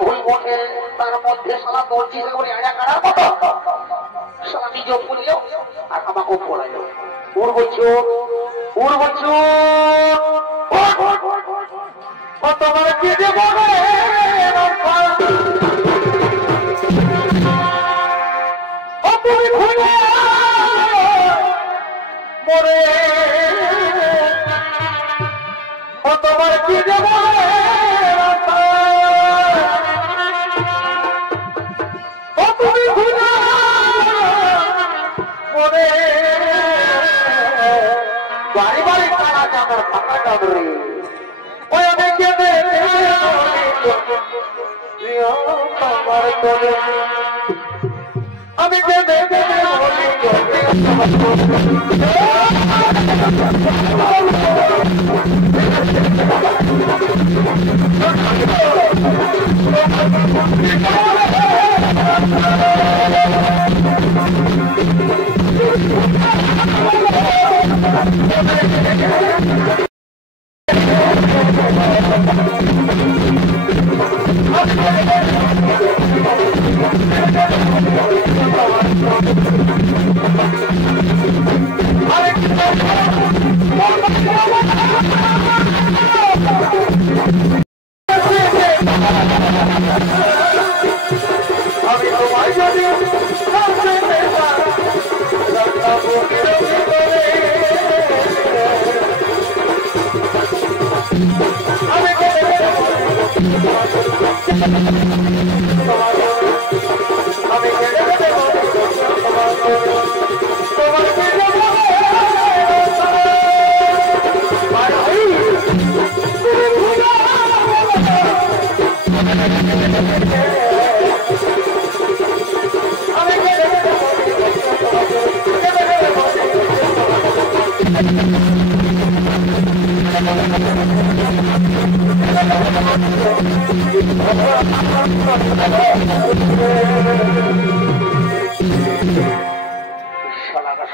ভুল ওঠে তার মধ্যে শালা দর্জি করে আয়া কাটার মতো শালা নিজেও পড়লেও আর আমাকেও পড়াইল। উড়বো চোর উড়বো চোর তোমার কি দেব তুমি ঘুরে মরে তোমার কি দেব তুমি ঘুরে মরে বাড়ি বাড়ি কারা চাদর ফাঁকা চাদরে ওই দেখে আমি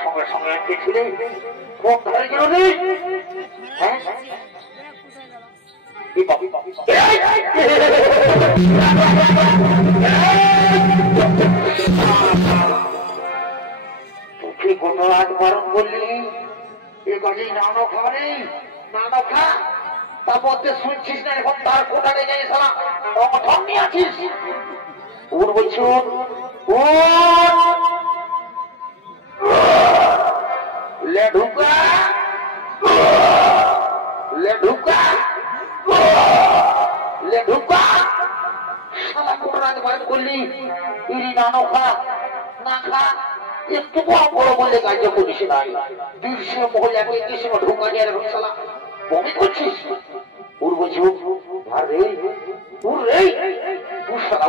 সঙ্গে সঙ্গে দেখছিলে কোন ধরে গেল নেই তুই কত রাত বারণ করলি এ কাজে নানো খাওয়া নেই নানো খা তার মধ্যে শুনছিস না এখন তার কোটাকে যাই সালা অমঠন নিয়ে আছিস উঠ বলছো ले ढुका ले ढुका ले ढुका শালা কোটাকে বারণ করলি ইরি নানো খা না খা একটু বড় বলে কাজ করিস নাই বিশ্বে মহিলাকে কিসে ঢুকা যায় শালা বমি করছিস উড়বো চোখ ভার রে উড় রে উড় শালা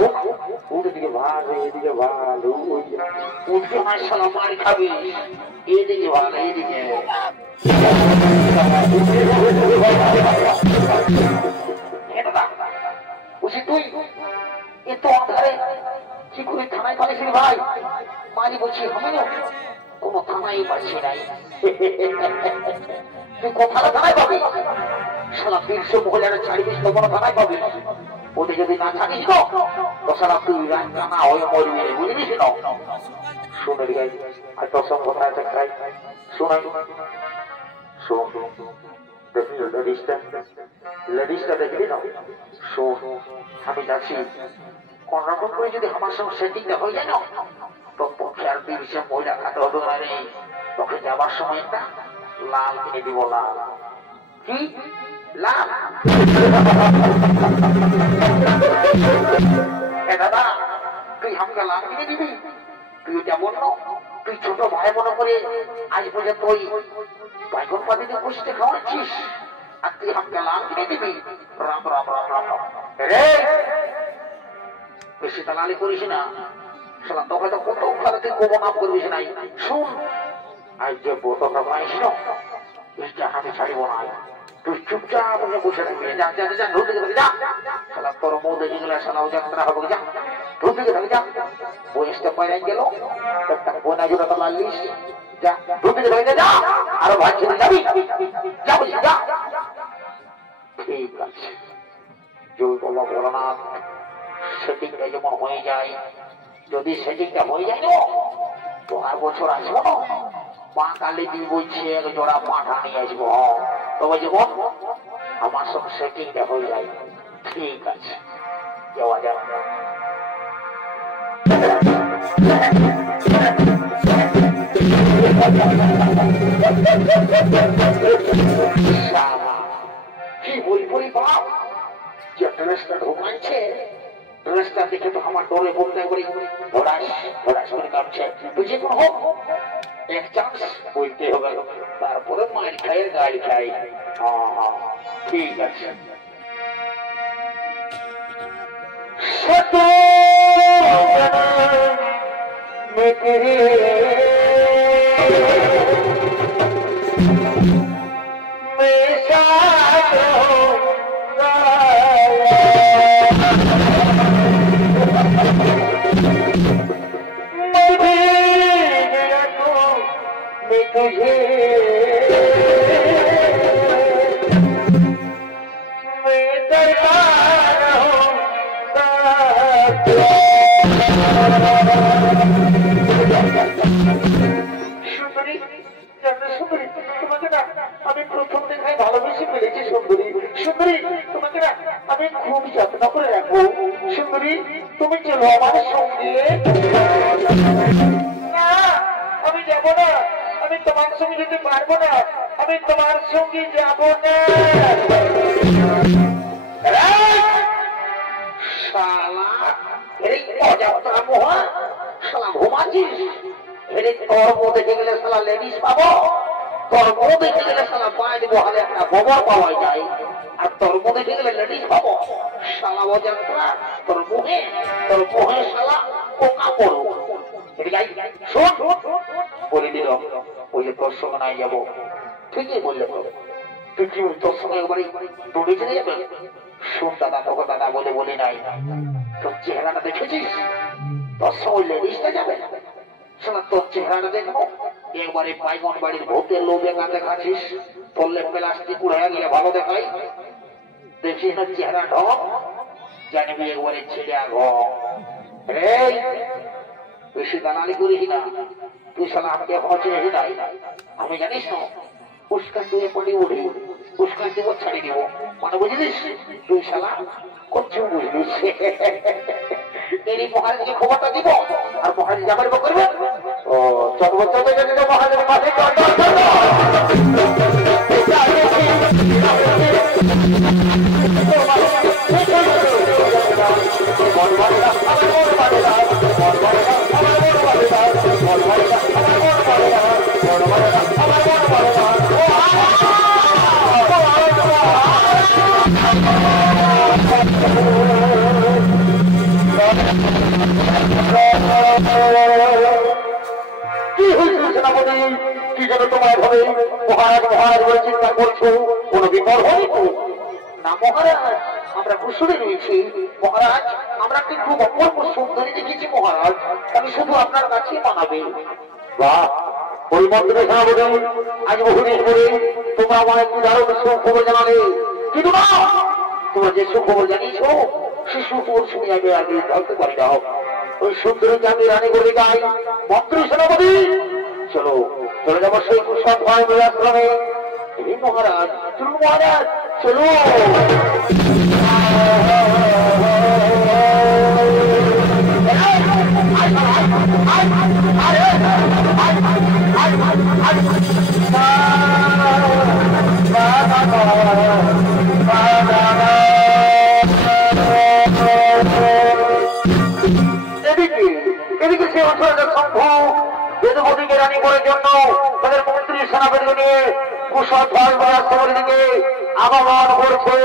উড় দিকে ভার রে এদিকে ভার উঠকে মার শালা মার খাবি এদিকে ভার এদিকে তুই এত অন্ধারে কি করে থানায় পালিয়েছিস ভাই মারি বলছি আমি কোন থানায় পাচ্ছি নাই তুই কোথাও থানায় পাবি সারা 300 মহিলার ছাড়িস তো কোনো থানায় পাবি ওদের যদি না থাকিস তো সারা তুই রান্না হয়ে মরবি বুঝলিস না শুনে গাই আর তোর সঙ্গে কথা আছে খাই শোনাই শোন দেখি লেডিসটা দেখবি না শোন আমি যাচ্ছি কোন রকম করে যদি আমার সঙ্গে সেটিংটা হয়ে যায় না তো পক্ষে আর 300 মহিলা খাতে হবে না রে তোকে যাবার সময় একটা লাল কিনে দিব লাল কি লাল দাদা তুই আমাকে লাল কিনে দিবি তুই এটা বললো তুই ছোট ভাই মনে করে আজ পর্যন্ত ওই বাইগন পাতি দিয়ে বসতে খাওয়াচ্ছিস আর তুই আমাকে লাল কিনে দিবি রাম রাম রাম রাম রে বেশি দালালি করিস না শালা তোকে তো কত খারাপ তুই কোবো নাম করবিস নাই শুন আজ যে বোতলটা পাইস না এইটা আমি ছাড়িব না তুই চুপচাপ বসে থাকবি যা যা যা ঢুক দিকে থাকি যা শালা তোর মৌ দেখে গেলে শালা যাত্রা হবে যা ঢুক দিকে থাকি যা বয়সটা পাইলে গেল একটা বোনা জোড়া তো লাগলিস যা ঢুক দিকে থাকি যা আরো ভাই ছেড়ে যাবি যা বলছি যা ঠিক আছে জয় বাবা ভোলানাথ সেটিংটা যেমন হয়ে যায়, যদি সেটিংটা হয়ে যায় তো আর বছর আসবো না, মা কালী দিন বলছে এক জোড়া পাঠা নিয়ে আসবো। তবে যেমন আমার সব সেটিংটা হয়ে যায়। ঠিক আছে, যাওয়া যাওয়া। কি বলবই বাপ, যে ড্রেসটা ঢোকাচ্ছে, ড্রেসটা দেখে তো আমার ডরে বলতে করি ধরাস ধরাস করে কাঁপছে। বুঝে কোন হোক এক চান্স বলতে হবে, তারপরে মার খাই গাড়ি খাই। ঠিক আছে। तुझे मैं तैयार हूँ सुंदरी, सुंदरी তোমাকে না আমি প্রথম দেখায় ভালোবেসে ফেলেছি। সুন্দরী সুন্দরী, তোমাকে না আমি খুব যত্ন করে রাখবো। সুন্দরী, তুমি চলো আমার সঙ্গে। না, আমি যাব না, আমি তোমার সঙ্গে যেতে পারবো না, আমি তোমার সঙ্গে যাব না। শালা এই অজাত্রা মোহা, শালা ঘুমাচ্ছিস? এর তোর দেখে গেলে শালা লেডিস পাবো, তোর দেখে গেলে শালা পাঁচ বহালে একটা গোবর পাওয়া যায়, আর তোর দেখে গেলে লেডিস পাবো। শালা অজাত্রা, তোর মুহে শালা পোকা পড়ো। শোন বলে দিল, বললে তোর সঙ্গে নাই যাবো। ঠিকই বললে, তুই কি তোর সঙ্গে একবারে দৌড়ে চলে যাবে? শোন দাদা, তোকে দাদা বলে বলি নাই, তোর চেহারাটা দেখেছিস? তোর সঙ্গে লেডিসটা যাবে না, শোনা তোর চেহারাটা দেখবো। একবারে বাইগন বাড়ির ভূতের লোভে না দেখাচ্ছিস, পড়লে প্লাস্টিক উড়ে গিয়ে ভালো দেখাই। দেখিস না চেহারা ঢক, জানবি একবারে ছেলে ঘর। বেশি দালালি করিস না, তুই শালা আমাকে চিনিস নাই। আমি জানিস না উস্কান দিয়ে পড়ে উঠি, উস্কান দিব ছাড়ি দিব, মানে বুঝলিস? তুই শালা করছো বুঝলিস? এই মহারাজকে খবরটা দিব, আর মহারাজ যাবার করবে। ও চটবচ্চা মহারাজের মাঠে কি হয়েছে সেনাপতি? কি যেন তোমার ভাবে মহারাজ মহারাজ বলে চিন্তা করছো? কোন বিপদ হয়নি না মহারাজ? আমরা কুশলে রয়েছি মহারাজ, আমরা কি খুব অপূর্ব সুন্দরী দেখেছি মহারাজ, আমি শুধু আপনার কাছেই মানাবে। বাহ, ওই মন্ত্রী সেনাপতি, আজ বহুদিন পরে তোমরা আমার একটি দারুণ সুখবর জানালে। কিন্তু না, তোমরা যে সুখবর জানিয়েছ সে সুখবর শুনে আমি আগে ধরতে পারি না। ওই সুন্দরীকে আমি রানী করে যাই। মন্ত্রী সেনাপতি, চলো চলে যাবো সেই কুশল ভয় আশ্রমে। এই মহারাজ, চলুন মহারাজ, চলো। এদিকে সে অঞ্চলের সম্ভব বেদবতীকে রানী করার জন্য তাদের মন্ত্রী সেনাপতি নিয়ে কুশল ভয় আশ্রমের দিকে আগমন করছে।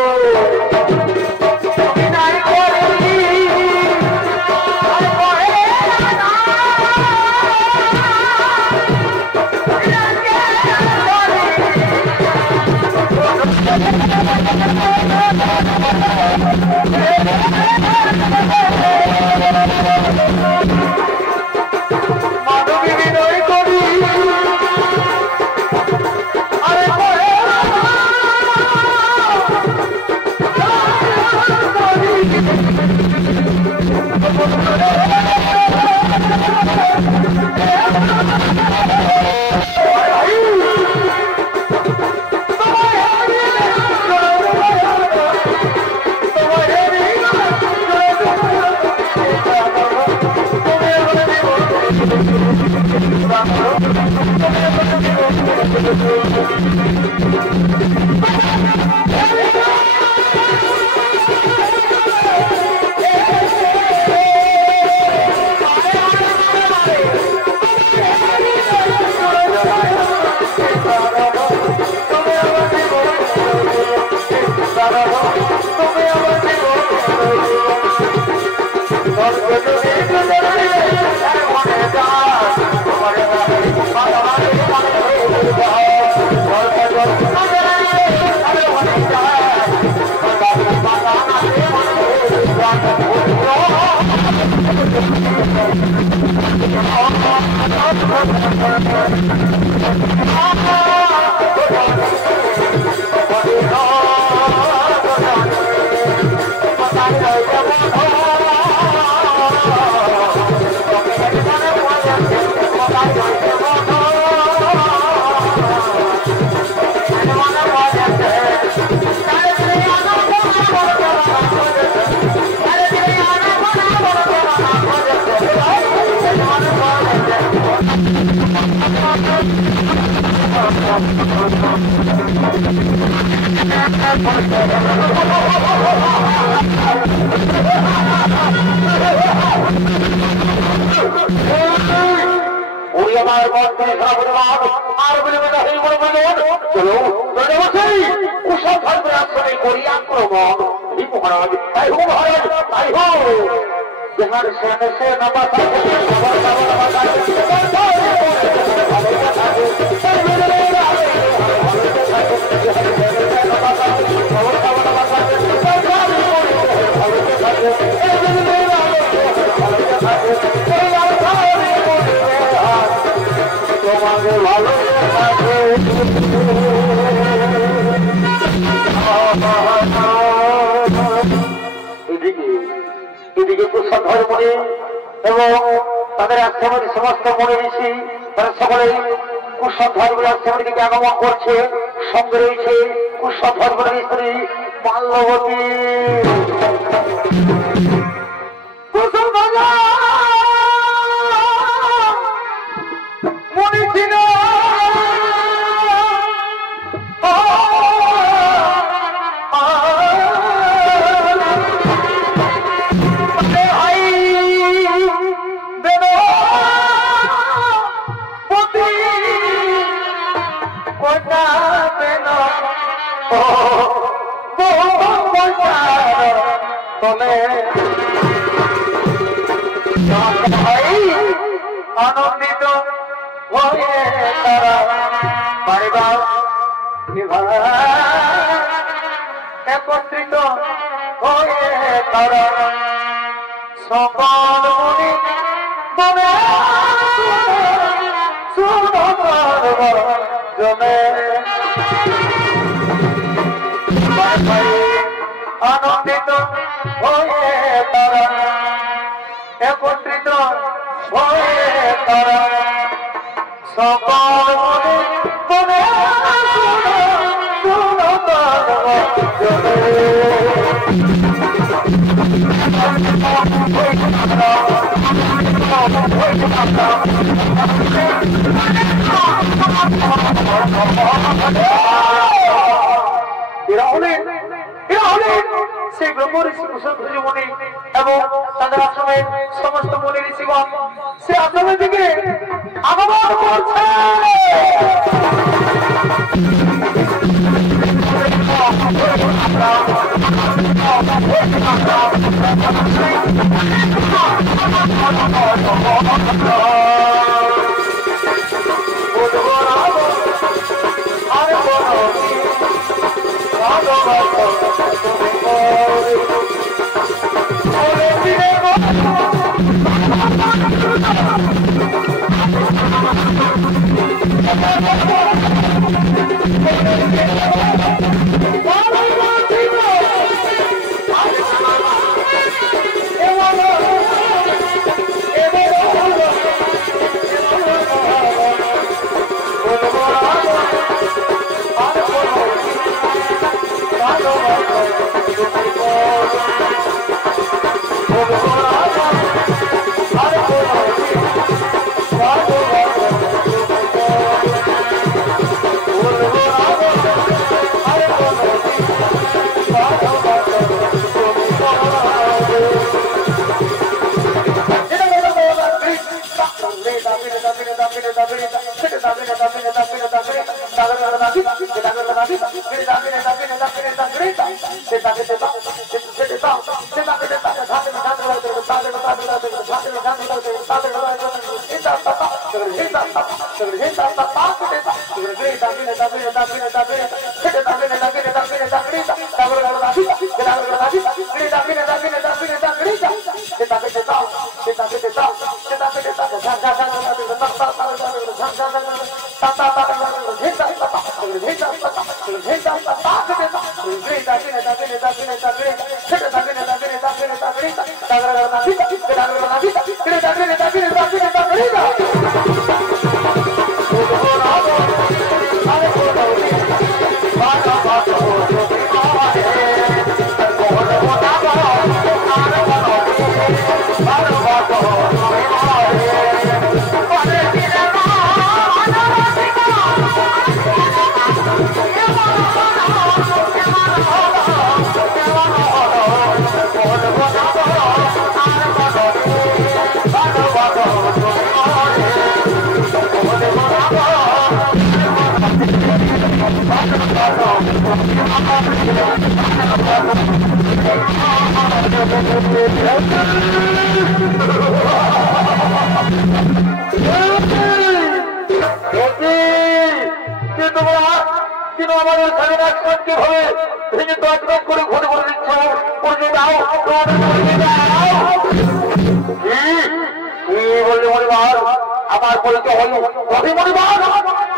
আমার বলতে হল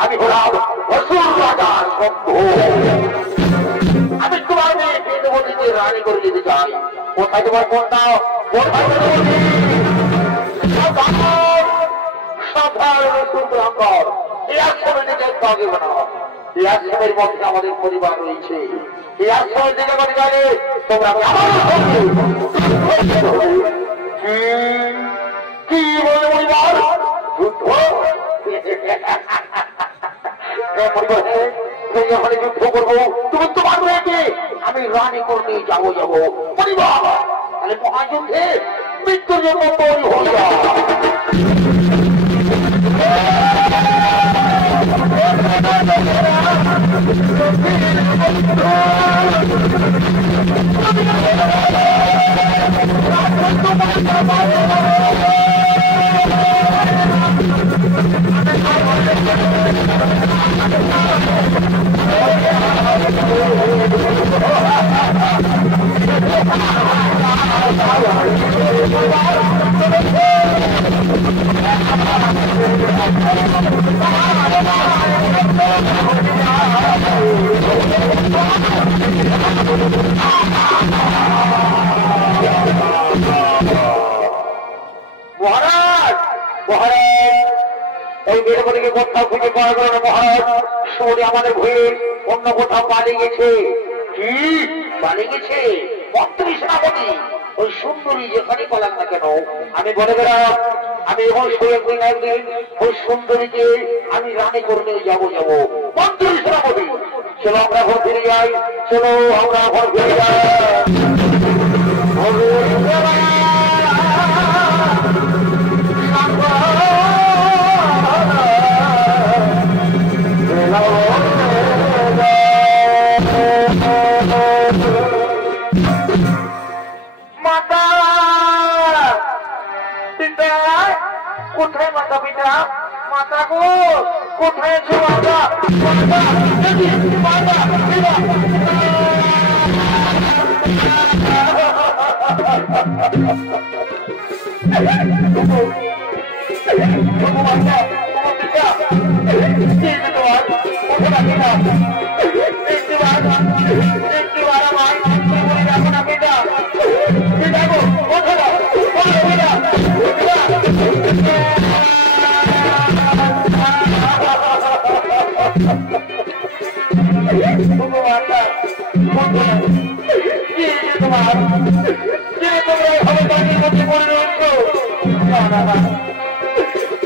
আমি হলাম অসুর রাজার বন্ধু। আমি তোমার মেয়েকে দেবতীকে রানী করে দিতে চাই। কোথায় তোমার কন্যা? কোথায় এই আশ্রমের দিকে একটু আগে বানাও। এই আশ্রমের মধ্যে আমাদের পরিবার রয়েছে। এই আশ্রমের দিকে বলে গেলে তোমরা কি বলে পরিবার যুদ্ধ যুদ্ধ করবো। তুমি তোমার মেয়েকে আমি রানী করে যাবো পরিবার। তাহলে মহাযুদ্ধে মৃত্যুর জন্য তৈরি হয়ে যায়। মহারাজ এই মেয়েগুলিকে কোথাও খুঁজে পাওয়া গেল না মহারাজ। শুনে আমাদের ভয়ে অন্য কোথাও পালিয়ে গেছে। কি পালিয়ে গেছে? মন্ত্রী সেনাপতি ওই সুন্দরী যেখানে পালাক না কেন আমি বলে গেলাম আমি এখন একদিন ওই সুন্দরীকে আমি রানী করে নিয়ে যাবো। মন্ত্রী সেনাপতি চলো আমরা ঘর ফিরে যাই। চলো আমরা ঘর ফিরে যাই। মাতা পিতা কোথায়? মাতা পিতা মাতা গো কোথায় আছো? মাতা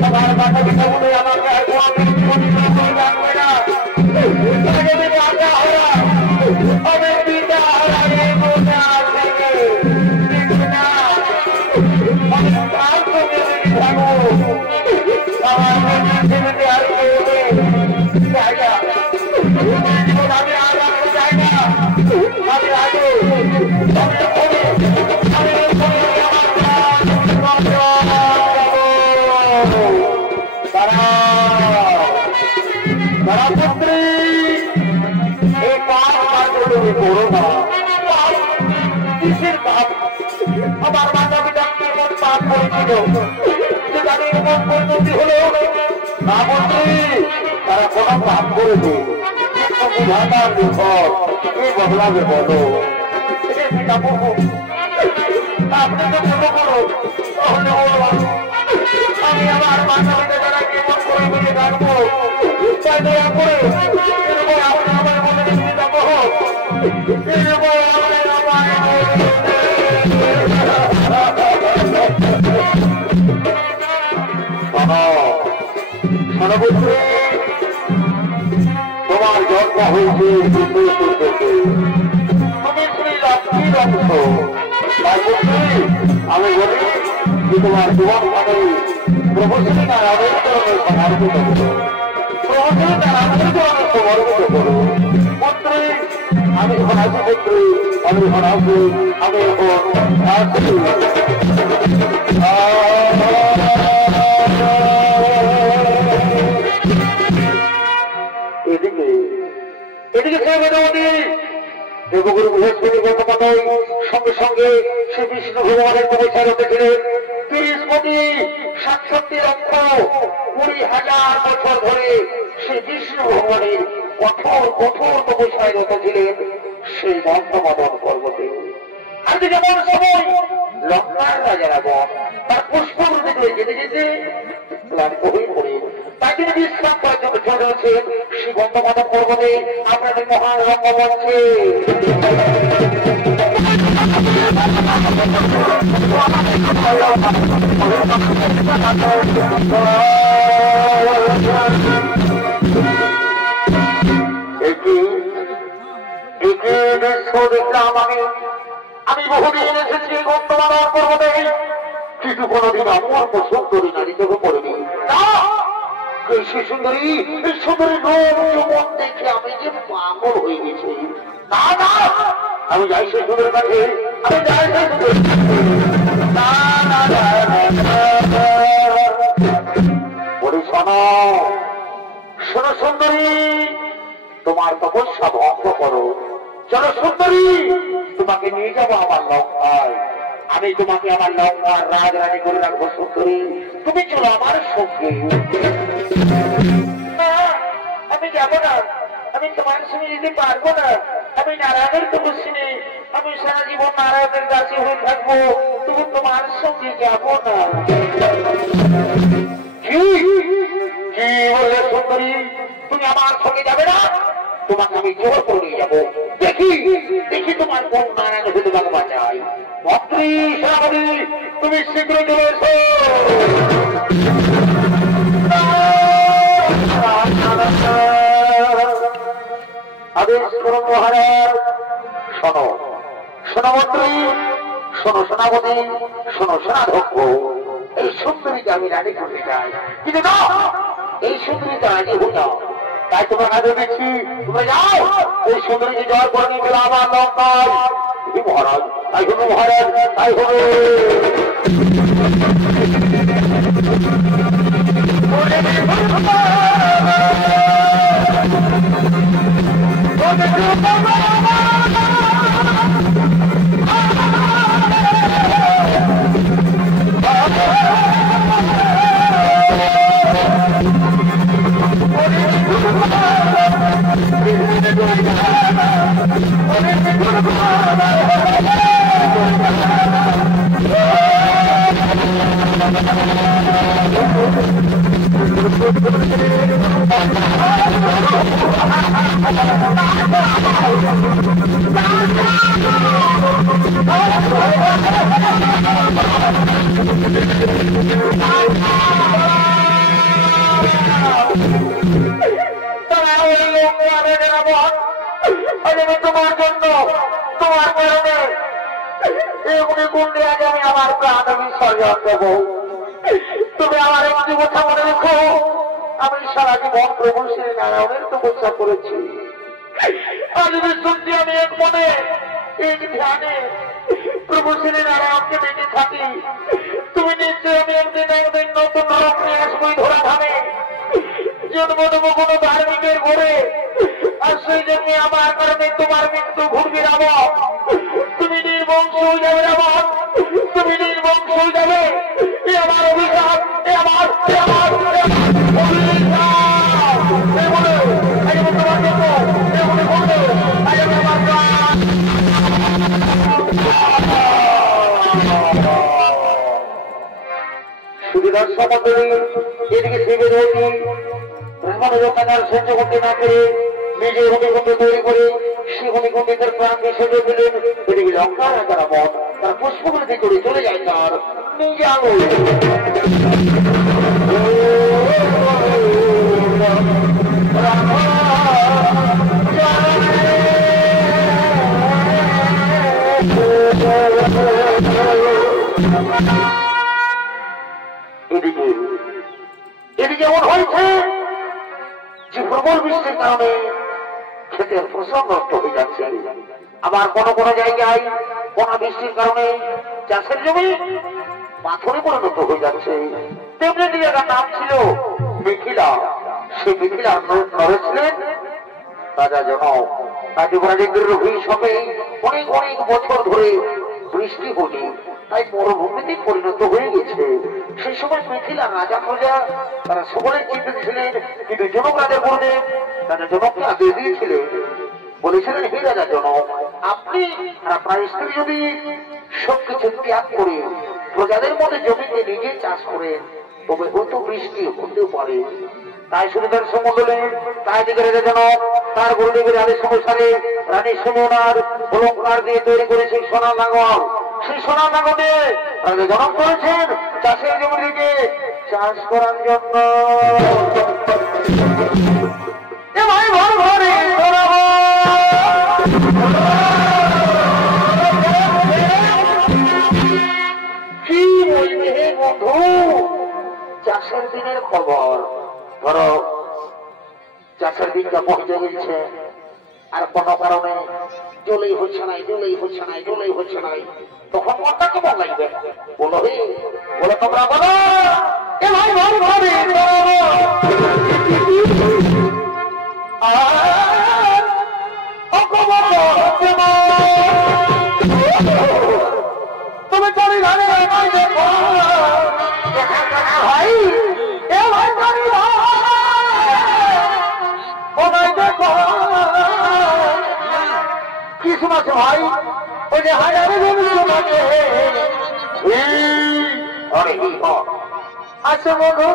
আমার বাচ্চা পিঠা বলে আমাকে জানবে না। আমি পিতা তারা পুত্রী এই পাপ কার্য তুমি করো না। কিসের পাপ? আমার মাতা পিতা কেমন পাপ করেছিল যে তাদের এমন পরিণতি হলো? না পুত্রী, তারা কোনো পাপ করেছে, কিন্তু বিধাতার নিকট কি বদলাবে বলো? আপনি তো ছোট করো, তাহলে আমি আমার মাতা পিতা যারা কেমন করে বুঝে রাখবো, তাই দয়া করে আপনি আমার মনে চিন্তা করো। তোমার জন্ম হয়েছে তুমি শ্রী লক্ষ্মীর অংশ। আমি বলি যে তোমার জীবন মানে প্রভুশ্রী নারায়ণের চরণের সমার্পিত করো, প্রভুশ্রী নারায়ণের চরণের সমর্পিত করো। পুত্রী আমি এখন আছি, পুত্রী আমি এখন আছি, আমি এখন আছি। এদিকে এদিকে দেবগুরু বৃহস্পতি গতকাল সঙ্গে সঙ্গে শ্রী বিষ্ণু ভগবানের তপস্যায় রতেছিলেন 30 কোটি 67 লক্ষ 20,000 বছর ধরে শ্রী বিষ্ণু ভগবানের কঠোর কঠোর তপস্যায় রত ছিলেন সেই দন্তমদন পর্বতে। আর যেমন সময় লঙ্কার রাজা রাবণ তার পুষ্পরূপে যেতে যেতে ক্লান্ত হয়ে পড়ে, তাই তিনি বিশ্রাম করার জন্য চলে আছেন শ্রী দন্তমদন পর্বতে আপনাদের মহান রঙ্গমঞ্চে। দেখলাম আমি বহুদিন এসেছি দন্তমদন পর্বতে, কিন্তু কোনদিন আমার সুন্দরী নারী চোখে পড়েনি। সেই সুন্দরী, এই সুন্দরী রূপ যৌবন দেখে আমি যে পাগল হয়ে গেছি। না না, আমি যাই সেই সুন্দরের কাছে, আমি যাই সেই সুন্দর। না না বলি শোনো, শোনো সুন্দরী, তোমার তপস্যা ভঙ্গ করো। চলো সুন্দরী, তোমাকে নিয়ে যাবো আমার লঙ্কায়, আমি তোমাকে আমার লঙ্কার রাজরানী করে রাখবো। সুন্দরী তুমি চলো আমার সঙ্গে। আমি যাবো না, আমি তোমার সঙ্গে যেতে পারবো না। আমি নারায়ণের তপস্বিনী, আমি সারা জীবন নারায়ণের কাছে হয়ে থাকবো, তবু তোমার সঙ্গে যাবো না। কি কি বললে সুন্দরী, তুমি আমার সঙ্গে যাবে না? তোমাকে আমি জোর করে নিয়ে যাবো। দেখি দেখি তোমার কোন নারায়ণ হতে তোমাকে বাঁচাই। মন্ত্রী শ্রাবণী, তুমি শীঘ্র চলে এসো। আদেশ করুন মহারাজ। শোনো শোনো মন্ত্রী, শোনো সেনাপতি, শোনো সেনাধ্যক্ষ, এই সুন্দরীকে আমি রাজি করতে চাই, কিন্তু না, এই সুন্দরীকে রাজি হই না। তাই তোমরা কাজে দেখছি, তোমরা যাও এই সুন্দরীকে জয় করে নিয়ে গেলে আমার লঙ্কায়। মহারাজ তাই হলো, মহারাজ তাই হলো। তোমার জন্য তোমার কারণে এগুলি গুণে আগে আমি আমার প্রাণ বিসর্জন দেবো। তুমি আমার একটি কথা মনে রেখো, আমি সারা জীবন প্রভু শ্রী নারায়ণের তপস্যা করেছি। আজ সত্যি আমি এক মনে এক ধ্যানে প্রভু শ্রী নারায়ণকে ডেকে থাকি। তুমি নিশ্চয় আমি একদিন একদিন নতুন রূপ নিয়ে আসবোই ধরা ধামে, জন্ম দেবো কোনো ধার্মিকের ঘরে, আর সেই জন্য আমার কারণে তোমার মৃত্যু ঘুরবে রাবণ। তুমি নির্বংশ হয়ে যাবে রাবণ, তুমি নির্বংশ হয়ে যাবে। এ আমার অভিশাপ, এ আমার সুবিধার সমন্বয়ে এদিকে শিবের অতি ব্রাহ্মণ লোকাচার সহ্য করতে না পেরে নিজের অগ্নিকুণ্ড তৈরি করে সেই অগ্নিকুণ্ডের প্রাণ বিসর্জন দিলেন। এদিকে লঙ্কার রাজা রাবণ তার পুষ্পগুলিতে করে চলে যায় তার নিজে আঙুল। এদিকে এমন হয়েছে যে প্রবল বৃষ্টির কারণে ক্ষেতের ফসল নষ্ট হয়ে যাচ্ছে। আবার কোন কোন জায়গায় কোন বৃষ্টির কারণে চাষের জমি পাথরে পরিণত হয়ে যাচ্ছে। তেমনি জায়গার নাম ছিল মিথিলা। সেই মিথিলা নরে ছিলেন রাজা জনক। রাজেন্দ্রের অভিশাপে অনেক অনেক বছর ধরে বৃষ্টি হয়নি, তাই মরুভূমিতে পরিণত হয়ে গেছে। সেই সময় মিথিলা রাজা প্রজা তারা সকলে চিন্তিত ছিলেন, কিন্তু জনক রাজা গুরুদেব রাজা জনককে আদেশ দিয়েছিলেন, বলেছিলেন হে রাজা জনক, আপনি আপনার স্ত্রী যদি সবকিছু ত্যাগ করে প্রজাদের মধ্যে জমিতে নিজে চাষ করেন তবে হয়তো বৃষ্টি হতেও পারে। তাই সুবিধার সমন্বয়ে তাই দিকে রাজা জনক তার গুরুদেবের আদেশ অনুসারে রানী সুমনার অলঙ্কার দিয়ে তৈরি করেছে সোনার লাঙ্গল। সেই সোনার লাঙ্গলে রাজা জনক করেছেন চাষের জমিকে চাষ করার জন্য। কি বলবে হে বন্ধু, চাষের দিনের খবর। ধরো চাষের দিনটা পৌঁছে গেছে, আর কোন কারণে জলেই হচ্ছে নাই, তখন মনটা কেমন লাগবে বলো হে? বলে তোমরা বলো এ ভাই ভাই ভাবে তুমি চলি ধানে দেখো ভাই, এ ভাই দেখো কি শোনাচ্ছে ভাই? ওই যে হাজারে শোনাচ্ছে আচ্ছা বন্ধু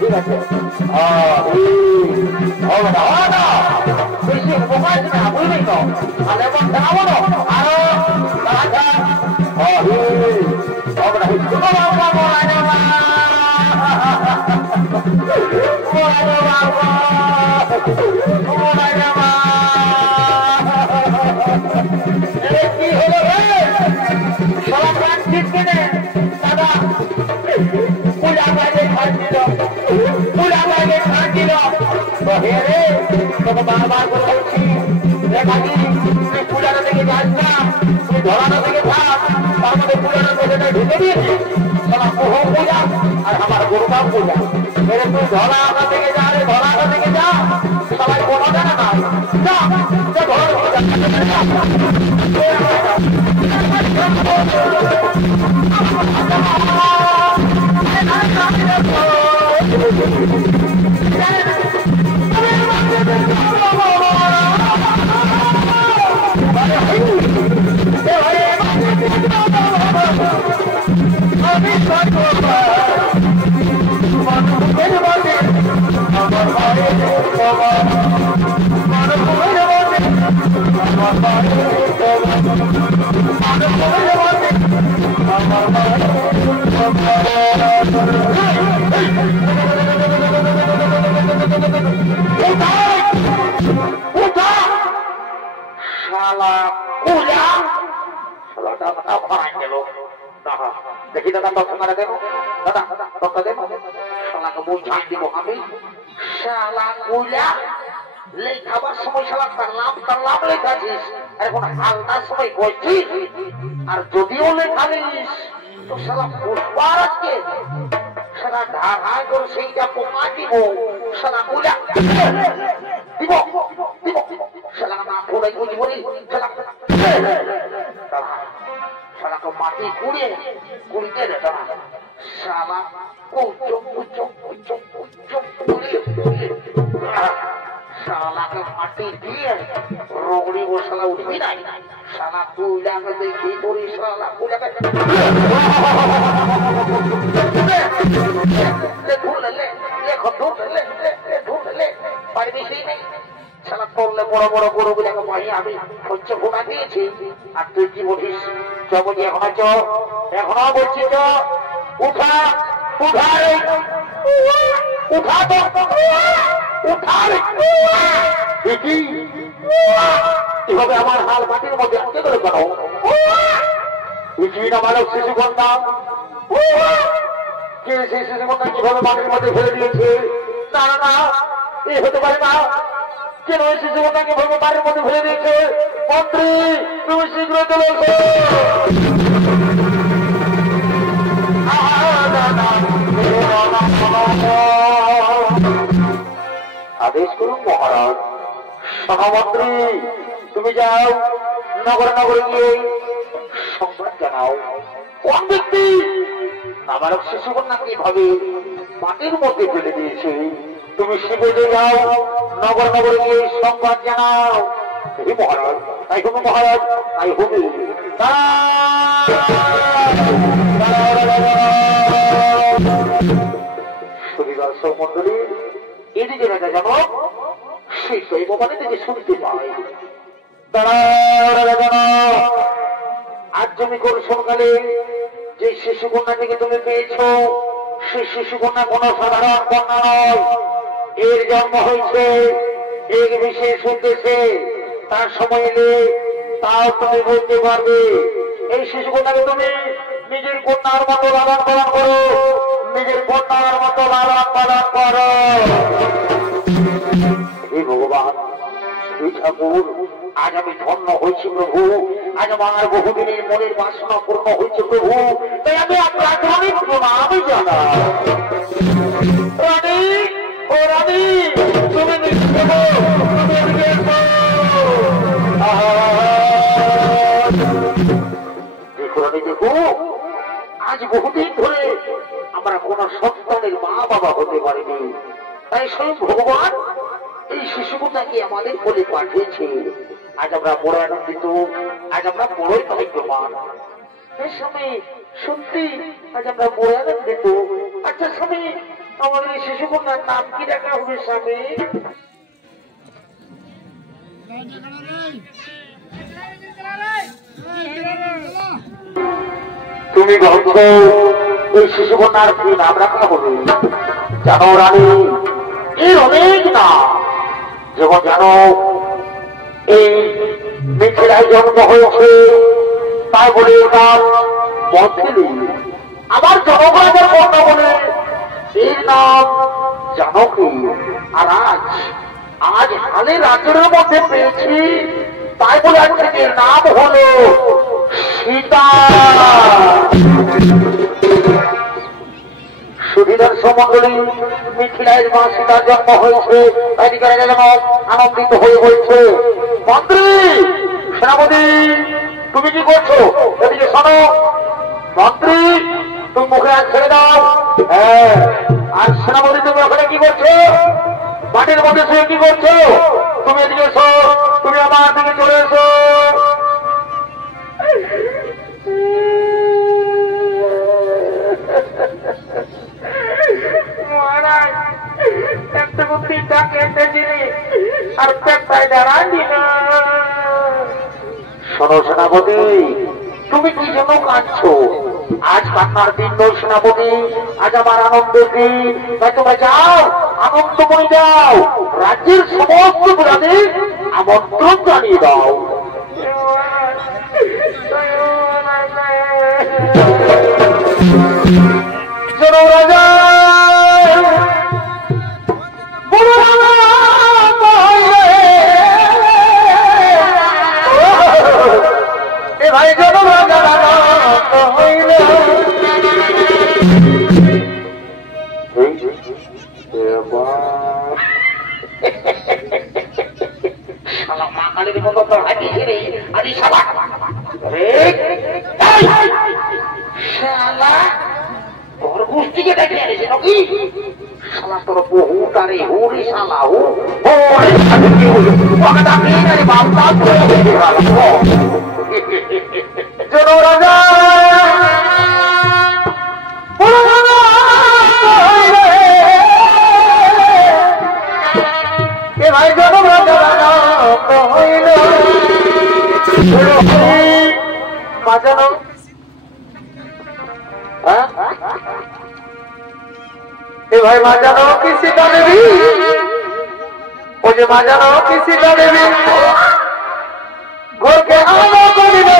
ঠিক আছে বেশি উপকার না বুঝলি তো, তাহলে এখন জানাবো না আরো কি হলো রে সব গাছ ঠিক কিনে দাদা পূজা বাইরে খাট দিল তো হে রে তোকে বারবার করে বলছি রেখাজি তুই পূজাটা থেকে যাস না, তুই ধরানো থেকে থাক। তার মধ্যে পূজাটা পেছনে ঢুকে দিয়েছে সারা মোহ পূজা আর আমার গরুবাম পূজা। এরে তুই ধরা আঁকা থেকে যা রে, ধরা আঁকা থেকে যা, সবাই কোনো জানা নাই যা ঘর দেখি দাদা তৎক্ষণাৎ দেবো দাদা তৎক্ষণাৎ দেবো শালাকে বুঝাই দিব আমি শালা কুলা লেখাবার সময় শালা তার লাভ লেখাছিস এখন হালদার সময় করছিস আর যদিও লেখালিস তো শালা পুষ্পার আজকে শালা ঢাড়াই করে সেইটা পোকা দিব শালা কুলা দিব দিব শালা না ফুলাই বুঝি বলি শালা শালাকে মাটি কুড়িতে দে দাদা শালা শালাকে মাটি দিয়ে রগড়ি ও শালা উঠবি নাই শালা কুইলাকে দেখি তোর শালা কুইলাকে পারবি সেই নেই শালা করলে বড় বড় গরুগুলাকে বাড়ি আমি হচ্ছে ফোটা দিয়েছি আর তুই কি বলিস চ বলি এখনো বলছি তো উঠা উঠা রে উঠা তো উঠা রে দেখি এভাবে আমার হাল মাটির মধ্যে আটকে করে কেন বুঝবি না বালক শিশু কন্যা কে সেই শিশু কন্যা কিভাবে মাটির মধ্যে ফেলে দিয়েছে না না এই হতে পারে না কেন ওই শিশু কন্যাকে ভাবে বাড়ির মধ্যে ফেলে দিয়েছে মন্ত্রী তুমি শীঘ্র চলে এসো আদেশ করুন মহারাজ সহমন্ত্রী তুমি যাও নগরে নগরে গিয়ে সংবাদ জানাও কোন ব্যক্তি নাবালক শিশু কন্যাকে ভাবে মাটির মধ্যে ফেলে দিয়েছে তুমি শিখে যাও নগর নগরে গিয়ে সংবাদ জানাও হে মহারাজ তাই হবে মহারাজ তাই হবে মন্ডলী এদিকে রাজা জানো সেই দৈববাণী থেকে শুনতে পাই আজ তুমি কোন সকালে যে শিশু কন্যাটিকে তুমি পেয়েছ সেই শিশু কন্যা কোন সাধারণ কন্যা নয় এর জন্ম হয়েছে এক বিশেষ উদ্দেশ্যে তার সময় এলে তাও তুমি বলতে পারবে এই শিশু কন্যাকে তুমি নিজের কন্যার মতো লালন পালন করো নিজের কন্যার মতো লালন পালন করো হে ভগবান এই ঠাকুর আজ আমি ধন্য হয়েছি প্রভু আজ আমার বহুদিনের মনের বাসনা পূর্ণ হয়েছে প্রভু তাই আমি আপনার অনেক প্রণাম জানাই রানী ও রানী তুমি দেখো আজ বহুদিন ধরে আমরা কোন সন্তানের মা বাবা হতে পারিনি তাই স্বয়ং ভগবান এই শিশুটাকে আমাদের বলে পাঠিয়েছে আজ আমরা বড় আনন্দিত আজ আমরা বড়ই ভাগ্যবান স্বামী সত্যি আজ আমরা বড় আনন্দিত আচ্ছা স্বামী আমাদের এই শিশু কন্যার নাম কি রাখা হবে স্বামী তুমি ভাবছো এই শিশু কন্যার কি নাম রাখা হবে জানো রানী এর অনেক নাম যেমন জানো এই মিথিলায় জন্ম হয়েছে তাই বলে নাম মন্ত্রী আবার জনগণের কন্যা বলে এর নাম জানকী আর আজ হালে রাজ্যের মধ্যে পেয়েছি তাই বলে আজকে এর নাম হলো সীতা সুধীর সমন্ডলী মিথিলায় মা সীতার জন্ম হয়েছে তাই যেন আনন্দিত হয়ে বলছে মন্ত্রী সেনাপতি তুমি কি করছো? এদিকে শোনো মন্ত্রী, তুমি মুখে হাত ছেড়ে দাও। হ্যাঁ, আর সেনাপতি তুমি ওখানে কি করছো? মাটির মধ্যে শুয়ে কি করছো? তুমি এদিকে এসো, তুমি আমার দিকে চলে এসো। মহারাজ একটা বুদ্ধিটা কেটে দিলি আর পেটটায় দাঁড়ান দিল। শোনো সেনাপতি, তুমি কি জন্য কাঁদছো? আজ কান্নার দিন নয় সেনাপতি, আজ আমার আনন্দের দিন। তাই তোমরা যাও, আনন্দময় যাও, রাজ্যের সমস্ত প্রজাদের আমন্ত্রণ জানিয়ে দাও। রাজা ভাই জন মাকালের মতো তো হাঁটিয়ে রে আরে শালা শালা তোর গোষ্ঠীকে ডেকে এনেছে নাকি? শালা তোর বহু তারে হুরি শালা হু রাজা ভাই জন বাজানো ভাই বাজানো কিসি দেবী, ও যে বাজানো কিসি দেবী ঘরকে আলো করিবে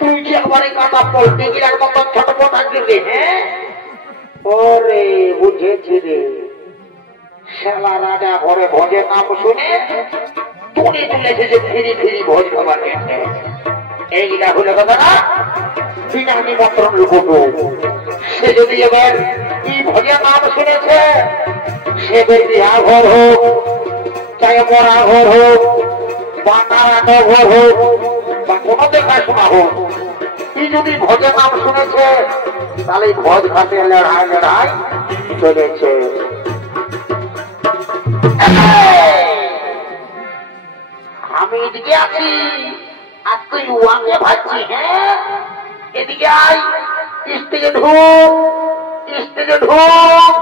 তুই যে একবারে কাটা পোল্ট্রির এক মতন ছটপট আসবি। হ্যাঁ ওরে বুঝেছি রে, শালা রাজা ঘরে ভোজের নাম শুনে তুলে তুলেছে যে ফিরি ফিরি ভোজ খাবার জন্য। এইটা হলে কথা না, বিনা নিমন্ত্রণ লুকুটো। সে যদি এবার কি ভোজের নাম শুনেছে, সে বিয়া ঘর হোক, চাই মরা ঘর হোক, বা নারায়ণ ঘর হোক, বা কোনো দেখাশোনা হোক, কি যদি ভোজের নাম শুনেছে, তাহলে ভোজ খাতে লড়াই লড়াই চলেছে। আমি এদিকে আছি আর তুই ওয়াকে ভাবছি। হ্যাঁ এদিকে আয়, স্টেজে ঢুক, স্টেজে ঢুক,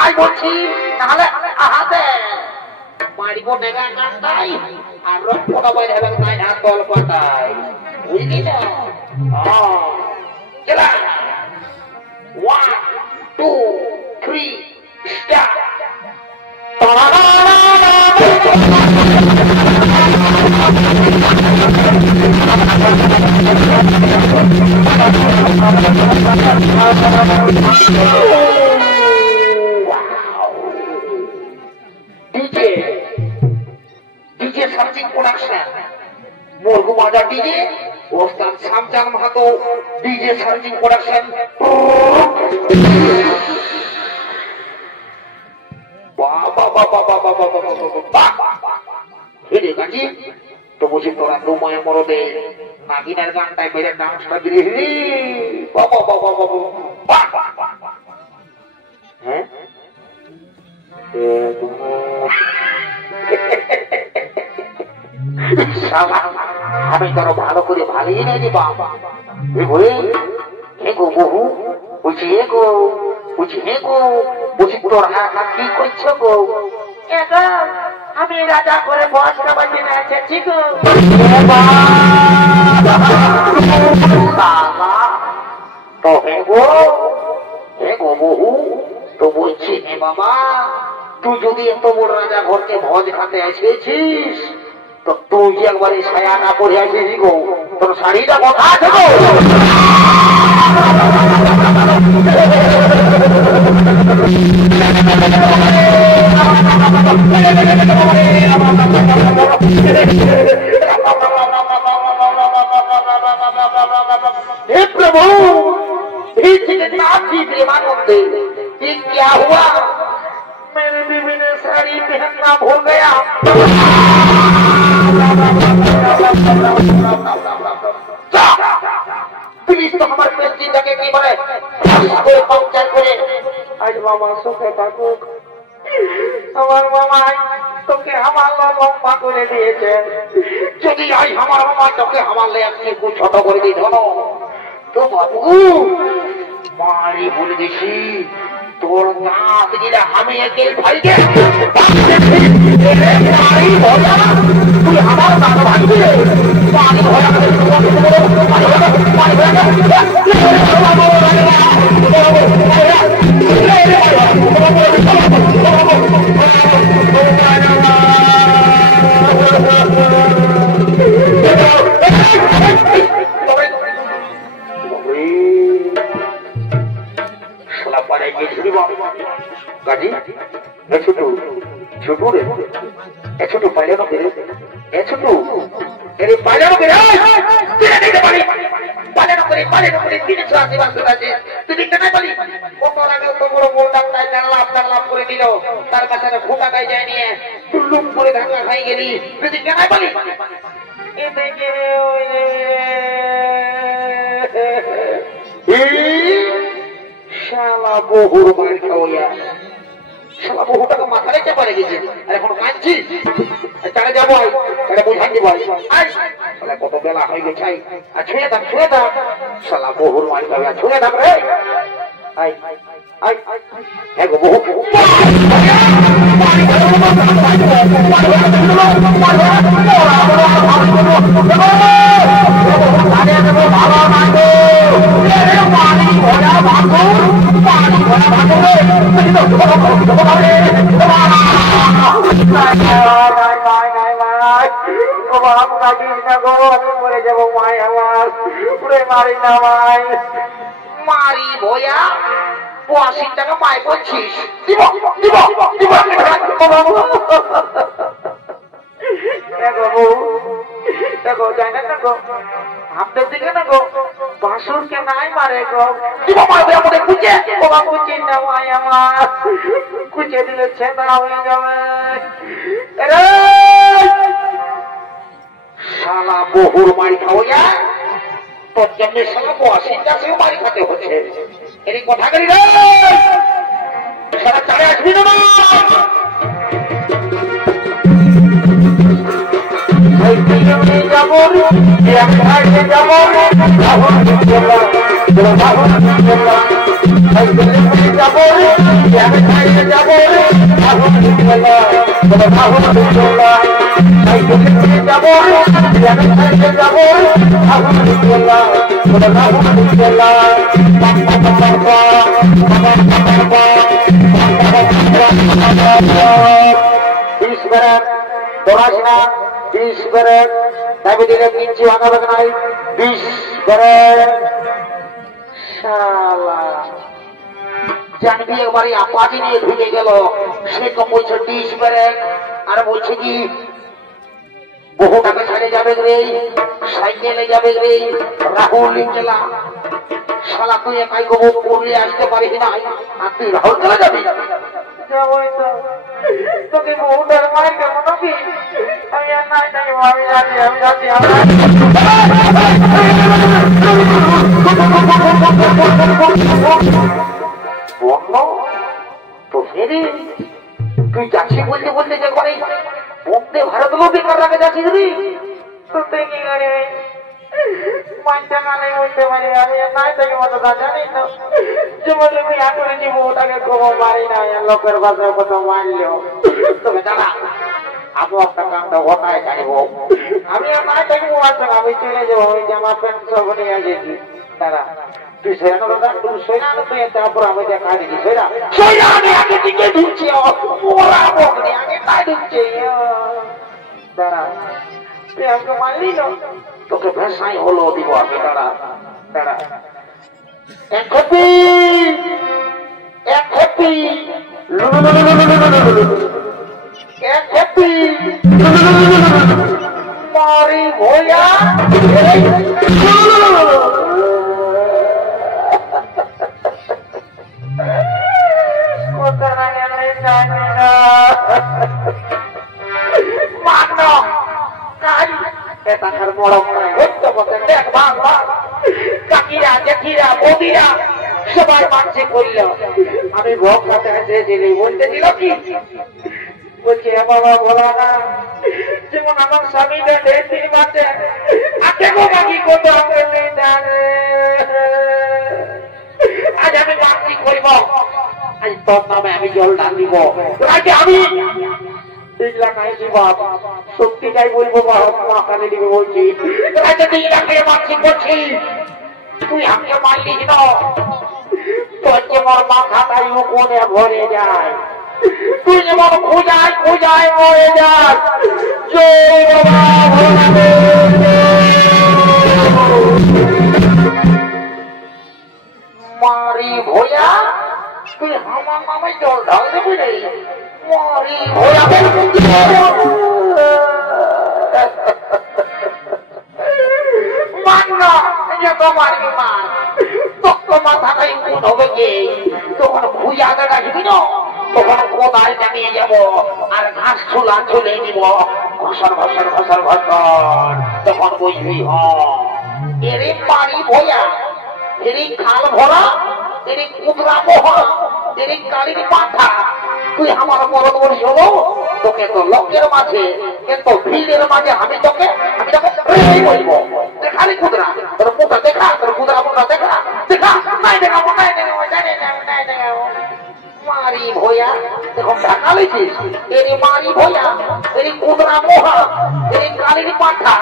আয় বলছি, নাহলে আহাতে মারিব নেগা কান্দাই আর রক্তটা বাইরে হবে তাই হাত তল পাতায়, বুঝলি না? চলা 1 2 3 স্টার্ট। ডিজে সার্চিং প্রোডাকশন, মুরগু মাজা ডিজে, ওস্তাদ শামজান মাহাতো ডিজে সার্চিং প্রোডাকশন। তো বুঝি তোরা দুমায় মরদে নাগিনের গানটায় মেরে ডান্সটা দিয়ে বাবা বাবা বাবা। হ্যাঁ আমি তোর ভালো করে ভালোই নেই বাবা। হে গো বহু বুঝি, হে গো বুঝি, হে গো বুঝি, তোর হাত কি করছো গো? আমি রাজা করে বস খাবার জন্য এসেছি গো। তো হে গো বহু, তো বলছি হে বাবা, তুই যদি এত বড় রাজা ঘরকে ভোজ খাতে এসেছিস, তো তুই একবারে ছায়া না পড়ে আসিস গো, তোর শাড়িটা কথা আছে গো। हे प्रभु, इस जगन्नाथ जी प्रेमानंद, ये क्या हुआ? मेरे बीवी ने साड़ी पहनना भूल गया। पुलिस तो हमारे पेस्टी जगह की बने कोई पंक्चर करे। आज मामा सुखे ठाकुर আমার মামাই তোকে হামাল লম্বা করে দিয়েছে। যদি আজ আমার মামা তোকে হামালে একটু ছোট করে দিত তো বাবু মারি বলে দিছি তোর নাক দিলে আমি একে ভাইকে তুই আমার নাক ভাঙবি পানি ভরা गाजी छोटू छोटू रे छोटू पहले ना गिरे छोटू अरे पहले ना गिरे तेरे नहीं पानी पहले ना करे तीन छह दिवस আছে তুই কেন বলি ও তোরা কে তো বড় বল ডাক্তার ডাকলাম করে দিল তার কাছে ফোটা গায় যায় নিয়ে তুলুম করে ধাক্কা খাই গেলি তুই কেন বলি এ দেখে ওই শালা বহুর মার খাওয়া শালা বহুটাকে মাথা রেখে পড়ে গেছে আর এখন কাঁদছি তারা যাবো তারা বোঝান দিব শালা কত বেলা হয়ে গেছে আর ছুঁয়ে দাম শালা বহুর মার খাওয়া ছুঁয়ে দাম রে আই আই হ্যাঁ গো বহু মারি ভয়া 80 টাকা পাই বলছিস দিব দেখো যাই না গো আপনার দিকে না গো বাসুর কে নাই মারে গো দিব মারবে আমাদের কুচে ও বাবু চিন্তা ভাই আমার কুচে দিলে ছেদা হয়ে যাবে আরে শালা বহুর মারি খাওয়া তোর জন্য শালা 80 টাকাও মারি খেতে হচ্ছে এর কথা করি রে সারা চারে আসবি না এই দিনে যাব এক ভাইকে যাব বাবু চলা বাবু চলা এই দিনে যাব এক ভাইকে যাব বাবু চলা বাবু চলা এই দিনে যাব এক ভাইকে যাব বাবু চলা বাবু চলা ईश्वरन दोराशना ईश्वरन दाबिदिले किंची भागाबे নাই ईश्वरन শালা জানবি একবারে আপাজি নিয়ে ঢুকে গেল সে কম বলছে ईश्वरन আর বলছে কি বহু টাকা ছাড়ে যাবে রে সাইকেলে যাবে রে রাহুল চলা শালা তুই একাই গো পড়লে আসতে পারিস না আর তুই রাহুল চলে যাবি তোকে বহুটার মার কেমন নাকি আমি আর নাই নাকি আমি যাচ্ছি তো ফেরি তুই যাচ্ছি বলতে যে করে বন্দে ভারত লোক বেকার রাখে যাচ্ছিস রে তো তুই কি করে পাঁচটা গানে বলতে পারি আমি নাই থেকে মতো জানি না যে বলে তুই আটরে যে বউটাকে কম মারি না লোকের বাজার কত মারলেও তবে দাদা আমি একটা কামটা ঘটায় জানিব আমি আর নাই থেকে আমি চলে যাবো ওই জামা প্যান্ট সব নিয়ে গেছি দাদা তুই সেরা দাদা তুই সেরা তুই তারপর আমি দেখা দিচ্ছি সেরা আমি আগে দিকে ঢুকছি ওরা আগে তাই ঢুকছে দাদা তুই আমাকে মারলি না, তোকে ভেসাই হলো দিব আমি। দাঁড়া দাঁড়া, এক হ্যাপি এক হ্যাপি এক হ্যাপি মারি ভোয়া সবাই মানছে করল। আমি ভোগ খাতে বলতে দিল কি বলছে বাবা বলা না, যেমন আমার স্বামীটা ঢের দিন বাঁচে বাকি করবো আজ আমি মানছি করব, আজ তোর নামে আমি জল ঢাল দিব। আমি সত্যিটাই বলবো মা কানে দিবে বলছি, মানছি করছি। তুই আমাকে মারলিস না, তোর যেমন মাথাটাই কোনে ভরে যায়, তুই যেমন খুঁজায় খুঁজায় মরে যাস। মারি ভোয়া তুই আমার নামে জল ঢাল দেবি রে, মারি ভোয়া মান না, মারবি মান, তোর মাথাটাই কোন হবে কে, তখন খুঁজাতে রাখবি না, তখন কোদায় নামিয়ে যাবো আর ঘাস ছোলা চলে দিব, ঘসর ঘসর ঘসর ঘসর, তখন বুঝবি এরে পানি ভোয়া, এরে খাল ভরা, এরে কুদরা মোহা, এরে গাড়ির পাঠা। তুই আমার মরদ বলিস হলো, তোকে তো লোকের মাঝে কিন্তু ভিড়ের মাঝে আমি তোকে বলবো খালি কুদরা, তোর মুখটা দেখা, তোর কুদরা মুখটা দেখা দেখা, নাই দেখাবো নাই দেখাবো নাই দেখাবো। মারি ভোয়া দেখুন ঢাকা লেছিস, এরে মারি ভোয়া, এরে কুদরা মোহা, এরে গাড়ির পাঠা।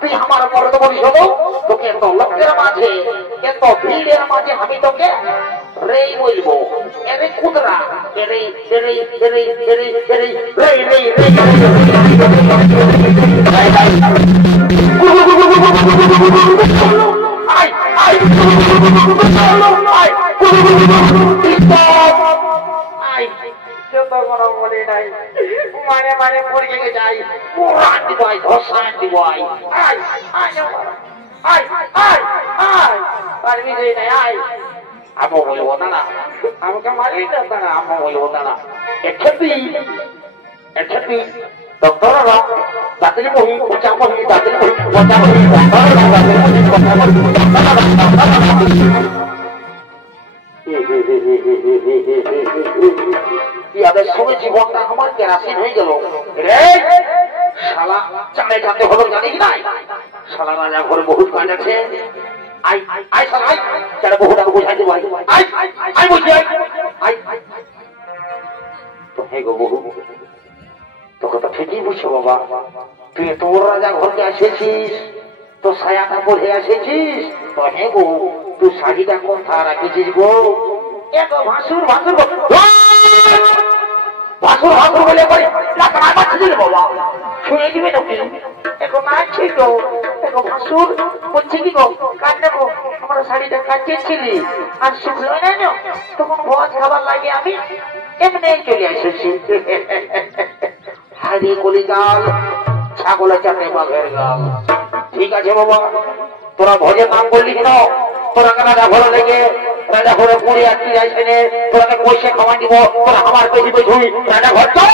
তুই আমার মরদ বলিস হলো, তোকে তো লোকের মাঝে কিন্তু ভিড়ের মাঝে আমি তোকে রে বলবো, এরে কুদরা, এরে এরে এরে এরে এরে রে রে রে আই আই মানে মানে পড়ে যাই, পুরান দিব ধসান দিব, I I I I I পারবি নাই আই। আমি বলবো না, আমাকে মারবি না তারা, আমি বলবো না একটি একটি ডক্টররা দাঁতের বহি পচা বহি দাঁতের বহি পচা বহি ইয়াদের সঙ্গে জীবনটা আমার কেরাসিন হয়ে গেল রে। শালা চাঁদে চাঁদে হলো জানিস নাই, শালা রাজা ঘরে বহুত কাজ আছে। আই আই শালা আই, যারা বহুটাকে বোঝাই দেবো, আই আই বলছি আই আই তো হে গো বহু, তোকে তো ঠিকই বুঝছো বাবা, তুই তোর রাজা ঘরকে এসেছিস, তো ছায়াটা পড়ে এসেছিস, তো হে গো তুই শাড়িটা কোথা রাখেছিস গো? ভাসুর ভাসুর ভাসুর ভাসুর বলে বাবা শুনে দিবে নাকি? এখন আছে তো এখন ভাসুর বলছে কি গো কার নেবো, আমার শাড়িটা কাটিয়েছিলি আর শুকলো না, তখন ভোজ খাবার লাগে আমি এমনি চলে এসেছি। হাড়ি কলি গাল ছাগলের চাটে বাঘের গাল। ঠিক আছে বাবা, তোরা ভোজের নাম বললি কেন? তোরা রাজা ঘরে লেগে রাজা ঘরে পুড়ে আসছি যাইছে, তোরাকে পয়সা খাওয়াই দিব, তোরা আমার বেশি বেশি রাজা ঘর তো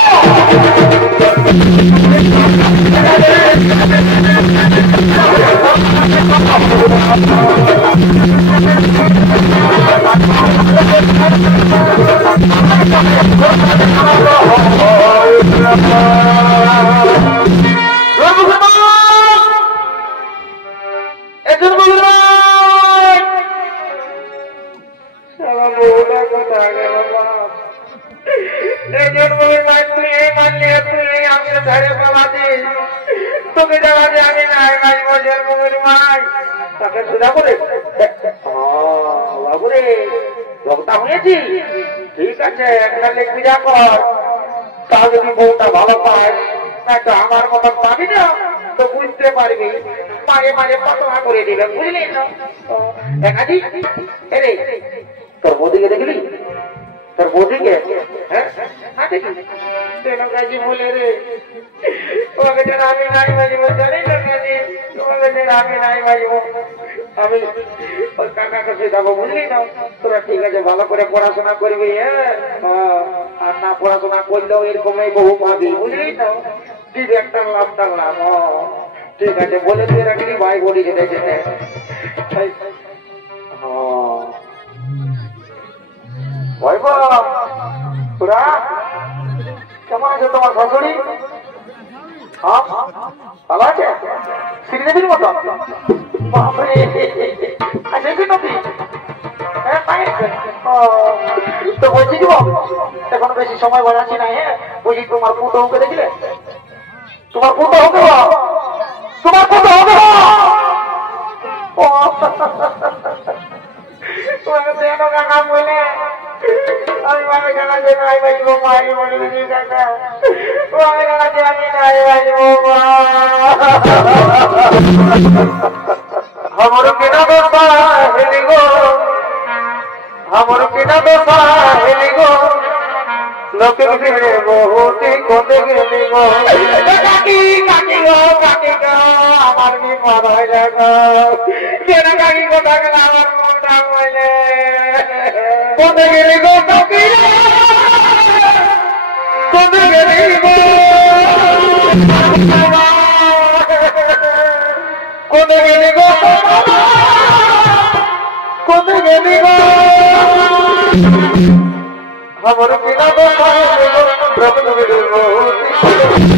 তোকে যাওয়া যে আমি নাই মাঝ বছর মুগের মাই তাকে সুদা করে বাবুরে ভক্তা হয়েছি। ঠিক আছে একটা পূজা কর, তা যদি বউটা ভালো পায় তো আমার মতন পাবি না তো বুঝতে পারবি মাঝে মাঝে পতনা করে দিবে বুঝলি না একাদি এরে তোর বৌদিকে দেখলি তোর বৌদিকে হ্যাঁ দেখি কাজী বলে রে তোমাকে যেন আমি নাই বাজিব জানি না কাজী তোমাকে যেন আমি নাই বাজিব আমি ওর কাকা কাছে যাবো বুঝলি না তোরা ঠিক আছে ভালো করে পড়াশোনা করবি হ্যাঁ আর না পড়াশোনা করলেও এরকমই বহু পাবি বুঝলি না ঠিক একটা লাভ টানলাম ঠিক আছে বলে তুই রাখলি ভাই বলি যেতে যেতে তোরা কেমন আছে তোমার শাশুড়ি ভালো আছে শ্রীদেবীর মতো বাপরে আছে কি নদী তো বলছি কি এখন বেশি সময় বাড়াচ্ছি না হ্যাঁ বলছি তোমার পুতো হোকে দেখলে তোমার পুতো হোকে তোমার পুতো হোকে তোমাকে কেন কাকা বলে আমি মানে জানা যে নাই বাজব মাই বলে দিদি কাকা তোমাকে জানা যে আমি নাই বাজব हमर बिना दोसा हेली गो हमर बिना दोसा हेली गो लोके बिरे बहुती कोते गेली गो काकी काकी गो আমার কি মন হই গো কেন কাকি কথা গেল আমার মনটা কইলে কোতে গেলি গো কাকি কোতে গেলি গো কোতে গেলি গো কোতে গেলি গো हमर बिना दोसा हेली गो प्रभु बिरे बहुती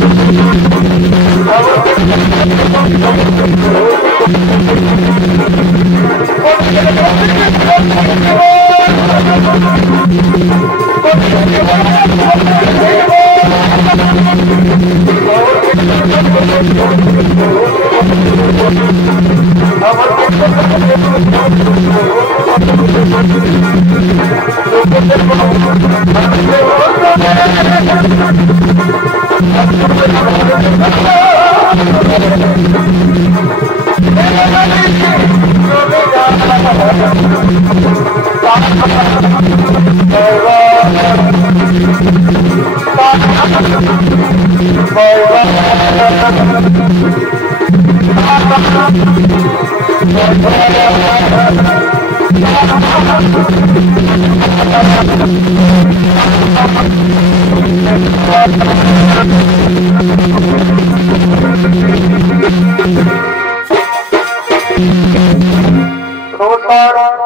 नमस्कार